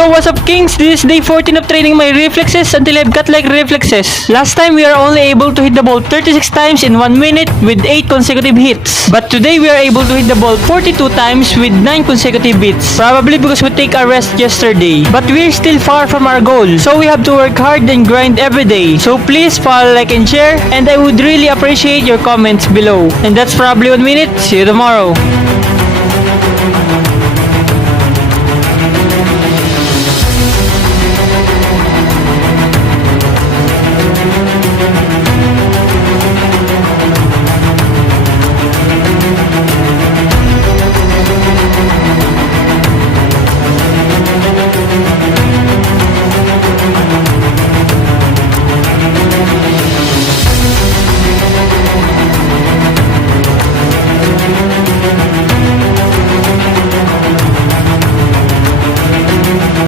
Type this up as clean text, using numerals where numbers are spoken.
Yo, what's up, Kings? This is day 14 of training my reflexes until I've got like reflexes. Last time we are only able to hit the ball 36 times in 1 minute with 8 consecutive hits. But today we are able to hit the ball 42 times with 9 consecutive hits. Probably because we take a rest yesterday. But we're still far from our goal. So we have to work hard and grind every day. So please follow, like, and share. And I would really appreciate your comments below. And that's probably 1 minute. See you tomorrow.